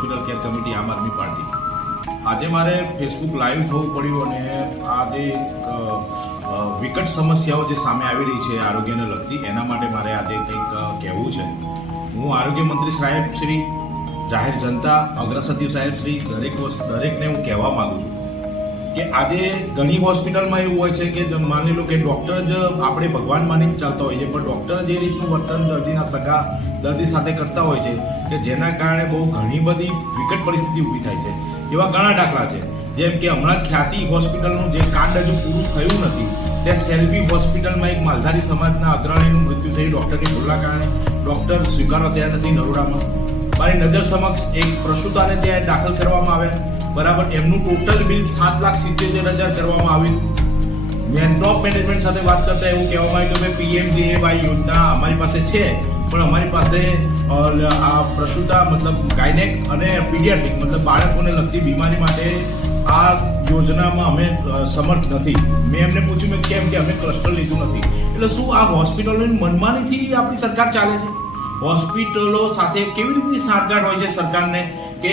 Hospital care committee આમ આદમી party. આજે મારે ફેસબુક લાઈવ થવું પડ્યું અને આજે વિકટ સમસ્યાઓ જે સામે આવી રહી છે આરોગ્યને લગતી, એના માટે મારે આજે કંઈક કહેવું છે. હું આરોગ્ય મંત્રી સાહેબ શ્રી, જાહેર જનતા, અગ્ર સચિવ સાહેબ શ્રી, દરેકને હું કહેવા માંગુ છું કે આજે ઘણી હોસ્પિટલમાં એવું હોય છે કે માની લો કે ડૉક્ટર જ આપણે ભગવાન માની ચાલતા હોય છે, પણ ડૉક્ટર જે રીતનું વર્તન દર્દીના સગા દર્દી સાથે કરતા હોય છે કે જેના કારણે બહુ ઘણી બધી વિકટ પરિસ્થિતિ ઊભી થાય છે. એવા ઘણા દાખલા છે, જેમ કે હમણાં ખ્યાતિ હોસ્પિટલનું જે કાંડ હજુ પૂરું થયું નથી, તે સેલ્બી હોસ્પિટલમાં એક માલધારી સમાજના અગ્રણીનું મૃત્યુ થયું ડૉક્ટરની ભૂલના કારણે. ડૉક્ટર સ્વીકારવા તૈયાર નથી. નરોડામાં મારી નજર સમક્ષ એક પ્રસૂતાને ત્યાં દાખલ કરવામાં આવ્યા, બરાબર. એમનું ટોટલ બિલ 7,77,000 કરવામાં આવ્યું. ટોપ મેનેજમેન્ટ સાથે વાત કરતા એવું કહેવામાં આવ્યું કે PMJAY યોજના અમારી પાસે છે, પણ અમારી પાસે આ પ્રસૂતા મતલબ ગાયનેક અને પીડિયાટ્રિક મતલબ બાળકોને લગતી બીમારી માટે આ યોજનામાં અમે સમર્થ નથી. મેં એમને પૂછ્યું મેં કેમ, કે અમે ક્લસ્ટર લીધું નથી. એટલે શું આ હોસ્પિટલોની મનમાનીથી આપણી સરકાર ચાલે છે? હોસ્પિટલો સાથે કેવી રીતની સાંઠગાંઠ હોય છે સરકારને કે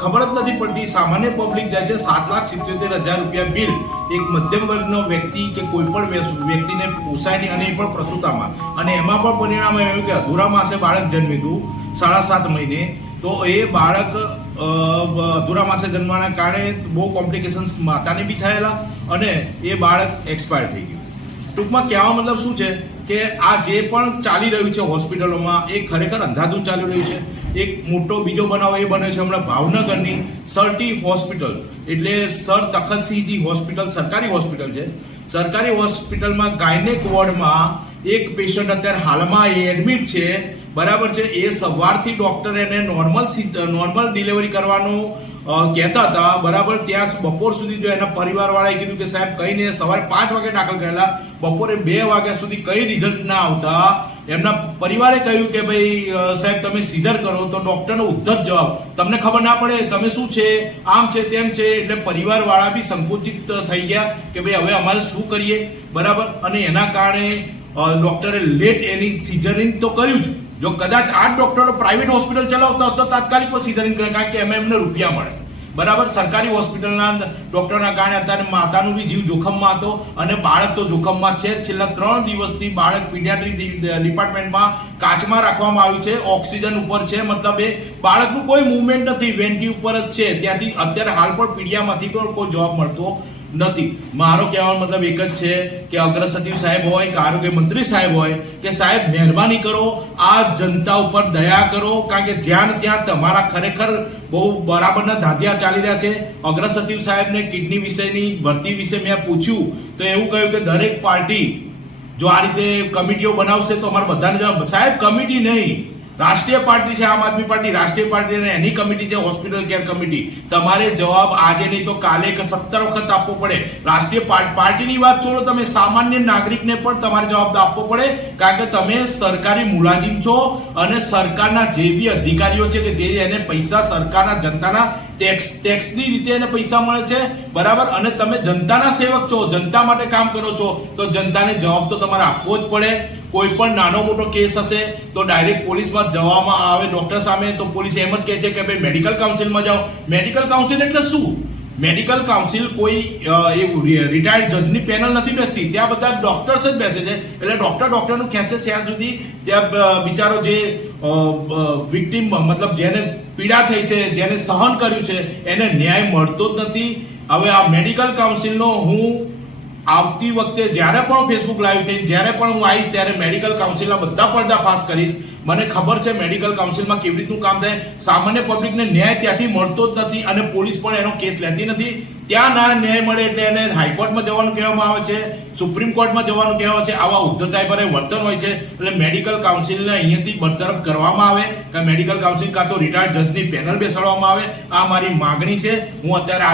ખબર જ નથી પડતી. સામાન્ય પબ્લિક જાય છે. 7,77,000 રૂપિયા બિલ એક મધ્યમ વર્ગનો વ્યક્તિ કે કોઈ પણ વ્યક્તિને પોસાય નહીં, અને એ પણ પ્રસૂતામાં. અને એમાં પણ પરિણામ આવ્યું કે અધૂરા માસે બાળક જન્મ્યું 7.5 મહિને, તો એ બાળક અધૂરા માસે જન્મવાના કારણે બહુ કોમ્પ્લિકેશન્સ માતાને બી થયેલા અને એ બાળક એક્સપાયર થઈ ગયું. ટૂંકમાં કહેવા મતલબ શું છે કે આ જે પણ ચાલી રહ્યું છે હોસ્પિટલોમાં એ ખરેખર અંધાધૂંધ ચાલી રહ્યું છે. એક મોટો બીજો બનાવ એ બન્યો છે હમણાં ભાવનગરની સરટી હોસ્પિટલ, એટલે સર તખતસિંહજી હોસ્પિટલ સરકારી હોસ્પિટલ છે. સરકારી હોસ્પિટલમાં ગાયનેક વોર્ડમાં એક પેશન્ટ અત્યારે હાલમાં એડમિટ છે, બરાબર છે. એ સવારથી ડૉક્ટર એને નોર્મલ ડિલિવરી કરવાનું કહેતા હતા, બરાબર. ત્યાં બપોર સુધી જો એના પરિવારવાળાએ કીધું કે સાહેબ કંઈ નહીં, સવારે 5 વાગે દાખલ કરેલા, બપોરે 2 વાગ્યા સુધી કંઈ રિઝલ્ટ ના આવતા એમના પરિવારે કહ્યું કે ભાઈ સાહેબ તમે સીધર કરો, તો ડૉક્ટરનો ઉદ્ધત જવાબ, તમને ખબર ના પડે, તમે શું છે, આમ છે તેમ છે. એટલે પરિવારવાળા બી સંકુચિત થઈ ગયા કે ભાઈ હવે અમારે શું કરીએ, બરાબર. અને એના કારણે ડૉક્ટરે લેટ એની સિઝરિંગ તો કર્યું જ. જો કદાચ 8 ડૉક્ટરો પ્રાઇવેટ હોસ્પિટલ ચલાવતા તો તાત્કાલિક પણ સિઝરિંગ કરે, કારણ કે એમાં એમને રૂપિયા મળે, બરાબર. સરકારી હોસ્પિટલના ડૉક્ટરના કારણે અત્યારે માતાનું બી જીવ જોખમમાં હતો અને બાળક તો જોખમમાં છે. છેલ્લા 3 દિવસથી બાળક પીડિયાટ્રિક ડિપાર્ટમેન્ટમાં કાચમાં રાખવામાં આવ્યું છે, ઓક્સિજન ઉપર છે, મતલબ એ બાળકનું કોઈ મૂવમેન્ટ નથી, વેન્ટી ઉપર જ છે. ત્યાંથી અત્યારે હાલ પણ પીડિયામાંથી પણ કોઈ જવાબ મળતો નથી. મારો કહેવાનો મતલબ એક જ છે કે અગ્ર સચિવ સાહેબ હોય કે આરોગ્ય મંત્રી સાહેબ હોય કે સાહેબ મહેરબાની કરો, આ જનતા ઉપર દયા કરો, કારણ કે જ્યાં ત્યાં તમારા ખરેખર બહુ બરાબરના ધાંધિયા ચાલી રહ્યા છે. અગ્ર સચિવ સાહેબને કિડની વિશેની ભરતી વિશે મેં પૂછ્યું તો એવું કહ્યું કે દરેક પાર્ટી જો આ રીતે કમિટીઓ બનાવશે તો અમારે બધાને જવાબ. સાહેબ કમિટી નહીં, રાષ્ટ્રીય પાર્ટી છે આમ આદમી પાર્ટી, રાષ્ટ્રીય પાર્ટી અને એની કમિટી છે હોસ્પિટલ કેર કમિટી. તમારે જવાબ આજે નહીં તો કાલે 17 વખત આપવો પડે. રાષ્ટ્રીય પાર્ટીની વાત છોડો, તમે સામાન્ય નાગરિકને પણ તમારે જવાબ આપવો પડે, કારણ કે તમે સરકારી મુલાઝિમ છો અને સરકારના જે બી અધિકારીઓ છે કે જે એને પૈસા સરકારના જનતાના ટેક્સની રીતે એને પૈસા મળે છે, બરાબર. અને તમે જનતાના સેવક છો, જનતા માટે કામ કરો છો, તો જનતાને જવાબ તો તમારે આપવો જ પડે. કોઈ પણ નાનો મોટો કેસ હશે તો ડાયરેક્ટ પોલીસમાં જવામાં આવે ડોક્ટર સામે, તો પોલીસ એમ જ કહે છે કે ભાઈ મેડિકલ કાઉન્સિલમાં જાઓ. મેડિકલ કાઉન્સિલ એટલે શું? મેડિકલ કાઉન્સિલ કોઈ રિટાયર્ડ જજની પેનલ નથી બેસતી, ત્યાં બધા ડોક્ટર્સ જ બેસે છે. એટલે ડોક્ટરનું ખેંચે ત્યાં સુધી ત્યાં બિચારો જે વિક્ટીમ મતલબ જેને પીડા થઈ છે, જેને સહન કર્યું છે, એને ન્યાય મળતો જ નથી. હવે આ મેડિકલ કાઉન્સિલનો હું આવતી વખતે જ્યારે પણ ફેસબુક લાઈવ થઈ, જ્યારે પણ હું આવીશ ત્યારે મેડિકલ કાઉન્સિલના બધા પર્દાફાશ કરીશ. મને ખબર છે મેડિકલ કાઉન્સિલમાં કેવી રીતનું કામ થાય. સામાન્ય પબ્લિકને ન્યાય ત્યાંથી મળતો જ નથી અને પોલીસ પણ એનો કેસ લેતી નથી. ત્યાં ના ન્યાય મળે એટલે એને હાઈકોર્ટમાં જવાનું કહેવામાં આવે છે, સુપ્રીમ કોર્ટમાં જવાનું કહેવામાં છે. આવા ઉદ્ધતાઈભરે વર્તન હોય છે. એટલે મેડિકલ કાઉન્સિલને અહીંયાથી બરતરફ કરવામાં આવે કે મેડિકલ કાઉન્સિલ કાં તો રિટાયર્ડ જજની પેનલ બેસાડવામાં આવે. આ મારી માગણી છે. હું અત્યારે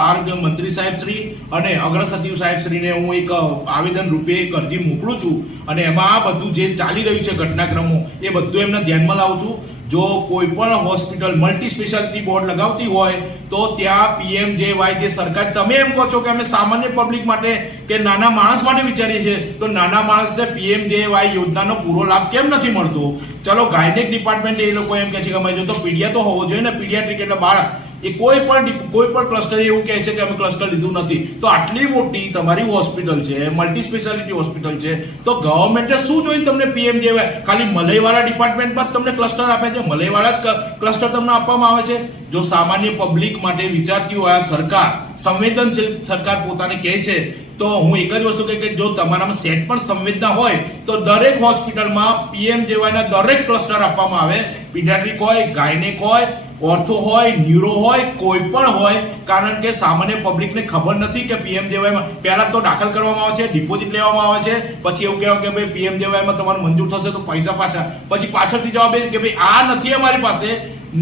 આરોગ્ય મંત્રી સાહેબ શ્રી અને અગ્ર સચિવ સાહેબ શ્રીને હું એક આવેદન રૂપે એક અરજી મોકલું છું અને એમાં આ બધું જે ચાલી રહ્યું છે ઘટનાક્રમો એ બધું એમને ધ્યાનમાં લાવું છું. જો કોઈ પણ હોસ્પિટલ મલ્ટી સ્પેશિયાલિટી બોર્ડ લગાવતી હોય તો ત્યાં PMJY જે સરકાર, તમે એમ કહો છો કે અમે સામાન્ય પબ્લિક માટે કે નાના માણસ માટે વિચારીએ છીએ, તો નાના માણસને PMJY યોજનાનો પૂરો લાભ કેમ નથી મળતો? ચલો ગાયનેક ડિપાર્ટમેન્ટ એ લોકો એમ કહે છે કે અમે જો તો પીડિયા તો હોવો જોઈએ ને, પીડિયાટ્રિક એટલે બાળક, એ કોઈ પણ ક્લસ્ટર એવું કહે છે કે અમે ક્લસ્ટર લીધું નથી. તો આટલી મોટી તમારી હોસ્પિટલ છે, મલ્ટી સ્પેશિયાલિટી હોસ્પિટલ છે, તો ગવર્મેન્ટે શું જોઈને તમને PMJY ખાલી મલયવાળા ડિપાર્ટમેન્ટમાં જ તમને ક્લસ્ટર આપે છે, મલયવાળા જ ક્લસ્ટર તમને આપવામાં આવે છે? જો સામાન્ય પબ્લિક માટે વિચારતી હોય સરકાર, સંવેદનશીલ સરકાર પોતાને કહે છે, તો હું એક જ વસ્તુ કહે કે જો તમારામાં સેટ પણ સંવેદના હોય તો દરેક હોસ્પિટલમાં PMJY ના દરેક ક્લસ્ટર આપવામાં આવે. પીડિયાટ્રિક હોય, ગાયનેક હોય, ઓર્થો હોય, ન્યુરો હોય, કોઈ પણ હોય. કારણ કે સામાન્ય પબ્લિકને ખબર નથી કે PMJY માં પહેલા તો દાખલ કરવામાં આવે છે, ડિપોઝિટ લેવામાં આવે છે, પછી એવું કહેવાય કે ભાઈ PMJY માં તમારું મંજૂર થશે તો પૈસા પાછા, પછી પાછળથી જવાબ એ કે ભાઈ આ નથી અમારી પાસે,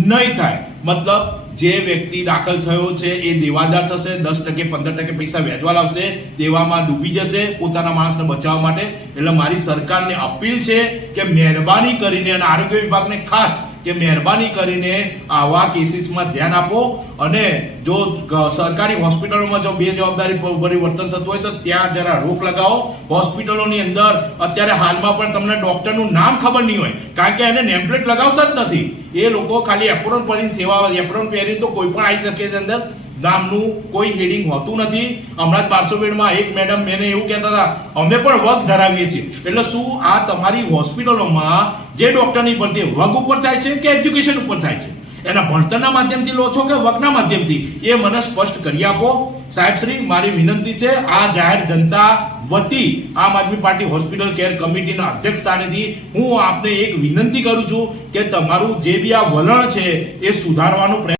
નહીં થાય. મતલબ જે વ્યક્તિ દાખલ થયો છે એ દેવાદાર થશે, 10% 15% પૈસા વેચવા લાવશે, દેવામાં ડૂબી જશે પોતાના માણસને બચાવવા માટે. એટલે મારી સરકારને અપીલ છે કે મહેરબાની કરીને, અને આરોગ્ય વિભાગને ખાસ કે મહેરબાની કરીને આવા કેસીસમાં ધ્યાન આપો, અને જો સરકારી હોસ્પિટલોમાં જો બેજવાબદારી પરિવર્તન થતું હોય તો ત્યાં જરા રોક લગાવો. હોસ્પિટલોની અંદર અત્યારે હાલમાં પણ તમને ડોક્ટરનું નામ ખબર નહીં હોય, કારણ કે એને નેમપ્લેટ લગાવતા જ નથી. એ લોકો ખાલી એપ્રોન પહેરીને સેવા, એપ્રોન પહેરી તો કોઈ પણ આવી શકે એની અંદર, નામનું કોઈ હેડિંગ હોતું નથી. હમણાં જ 1200 એક મેડમ બેને એવું કહેતા હતા, અમે પણ વર્ક ધરાવીએ છીએ. એટલે શું આ તમારી હોસ્પિટલોમાં જે ડોક્ટરની ભરતી વર્ક ઉપર થાય છે કે એજ્યુકેશન ઉપર થાય છે? એના ભણતરના માધ્યમથી લો છો કે વર્કના માધ્યમથી? એ મને સ્પષ્ટ કરી આપો. સાહેબ શ્રી, મારી વિનંતી છે આ જાહેર જનતા વતી આમ આદમી પાર્ટી હોસ્પિટલ કેર કમિટીના અધ્યક્ષ સ્થાનેથી હું આપને એક વિનંતી કરું છું કે તમારું જે બી આ વલણ છે એ સુધારવાનું પ્રયત્ન